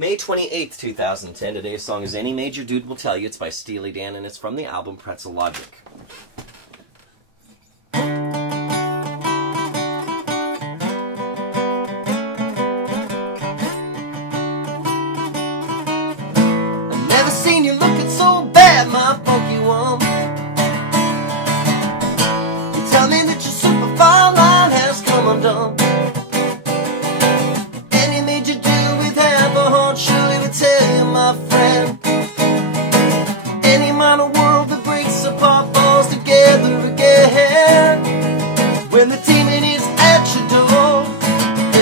May 28th, 2010. Today's song is Any Major Dude Will Tell You. It's by Steely Dan, and it's from the album Pretzel Logic. I've never seen you looking so bad, my funky one. You tell me that your super fine line has come undone. Surely would tell you, my friend, any minor world that breaks apart falls together again. When the demon is at your door,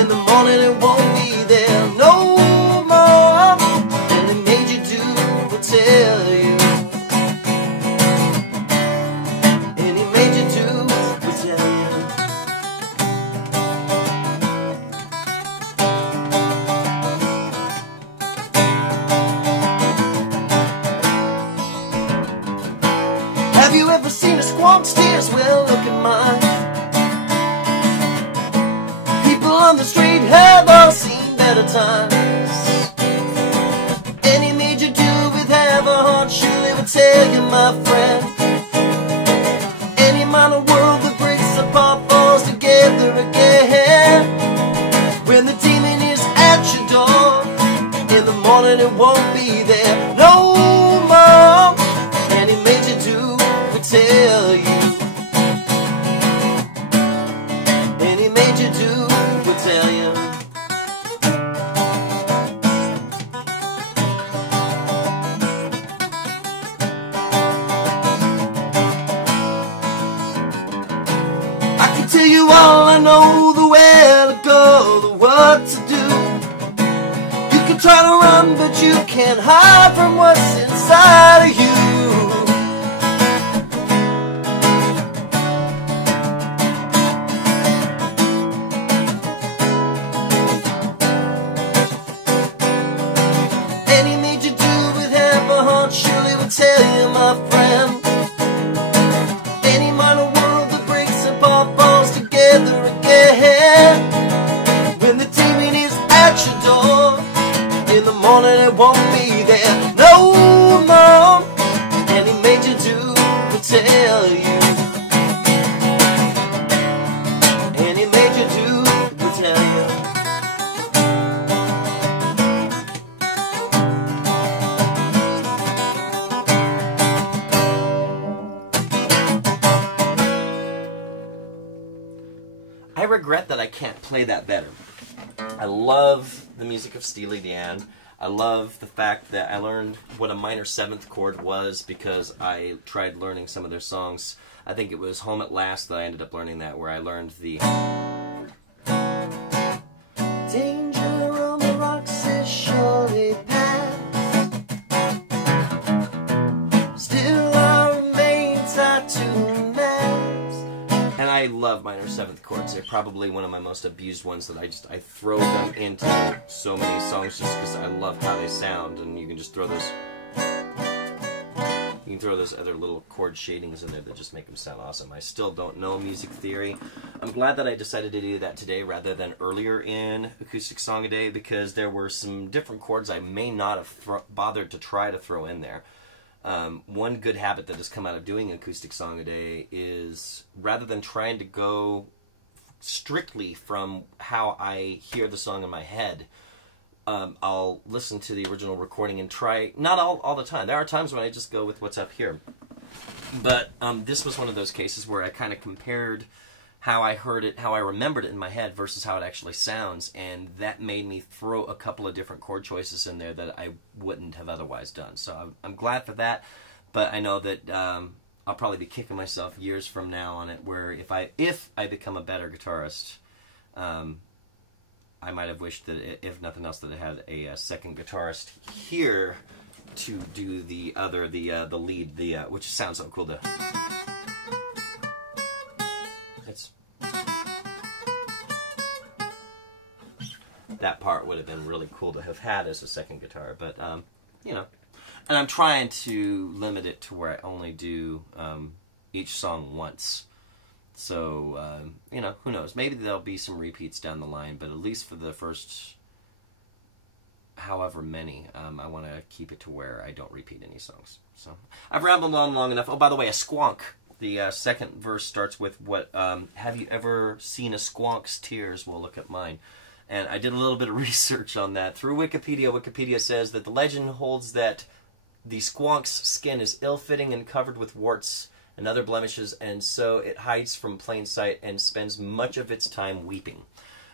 in the morning it won't be there no more. And the major dude will tell you, any major dude will tell you. Have you ever seen a squawk steers? Well, look at mine. People on the street have all seen better times. Any major dude with half a heart surely would tell you, my friend, any minor world that breaks apart falls together again. When the demon is at your door, in the morning it won't be there no more. Any major dude tell you, any major dude will tell you. I can tell you all I know, the where to go, the what to do. You can try to run, but you can't hide from what's inside of you. Surely will tell you, my friend, any minor world that breaks apart falls together again. When the demon is at your door, in the morning it won't be there no more. Any major dude will tell you, any major dude will tell you. I regret that I can't play that better. I love the music of Steely Dan. I love the fact that I learned what a minor 7th chord was because I tried learning some of their songs. I think it was Home at Last that I ended up learning that, where I learned the danger on the rocks is surely past. Still I remain tied to the mast. And I love minor 7th chords. They're probably one of my most abused ones that I throw them into so many songs just because I love how they sound. And you can just throw those, you can throw those other little chord shadings in there that just make them sound awesome. I still don't know music theory. I'm glad that I decided to do that today rather than earlier in Acoustic Song a Day, because there were some different chords I may not have bothered to try to throw in there. One good habit that has come out of doing Acoustic Song a Day is, rather than trying to go strictly from how I hear the song in my head, I'll listen to the original recording and try, not all the time. There are times when I just go with what's up here. But this was one of those cases where I kind of compared how I heard it, how I remembered it in my head versus how it actually sounds, and that made me throw a couple of different chord choices in there that I wouldn't have otherwise done. So I'm glad for that, but I know that I'll probably be kicking myself years from now on it, where if I become a better guitarist, I might have wished that, if nothing else, that I had a second guitarist here to do the lead, which sounds so cool to... That part would have been really cool to have had as a second guitar, but, you know. And I'm trying to limit it to where I only do each song once. So, you know, who knows? Maybe there'll be some repeats down the line, but at least for the first however many. I want to keep it to where I don't repeat any songs. So I've rambled on long enough. Oh, by the way, a squonk. The second verse starts with what, have you ever seen a squonk's tears? Well, look at mine. And I did a little bit of research on that. Through Wikipedia, Wikipedia says that the legend holds that the squonk's skin is ill-fitting and covered with warts and other blemishes, and so it hides from plain sight and spends much of its time weeping.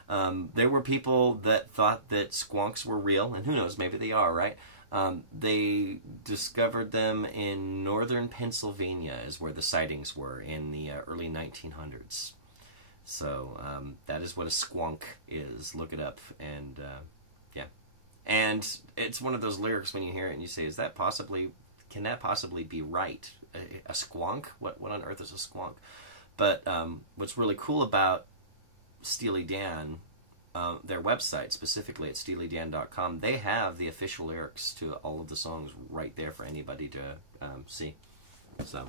There were people that thought that squonks were real, and who knows, maybe they are, right? They discovered them in northern Pennsylvania is where the sightings were in the early 1900s. So that is what a squonk is. Look it up, and yeah. And it's one of those lyrics when you hear it and you say, "Is that possibly? Can that possibly be right? A squonk? What on earth is a squonk?" But what's really cool about Steely Dan, their website, specifically at steelydan.com, they have the official lyrics to all of the songs right there for anybody to see. So,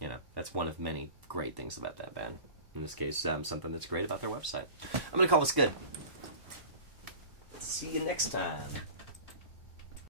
you know, that's one of many great things about that band. In this case, something that's great about their website. I'm going to call this good. See you next time.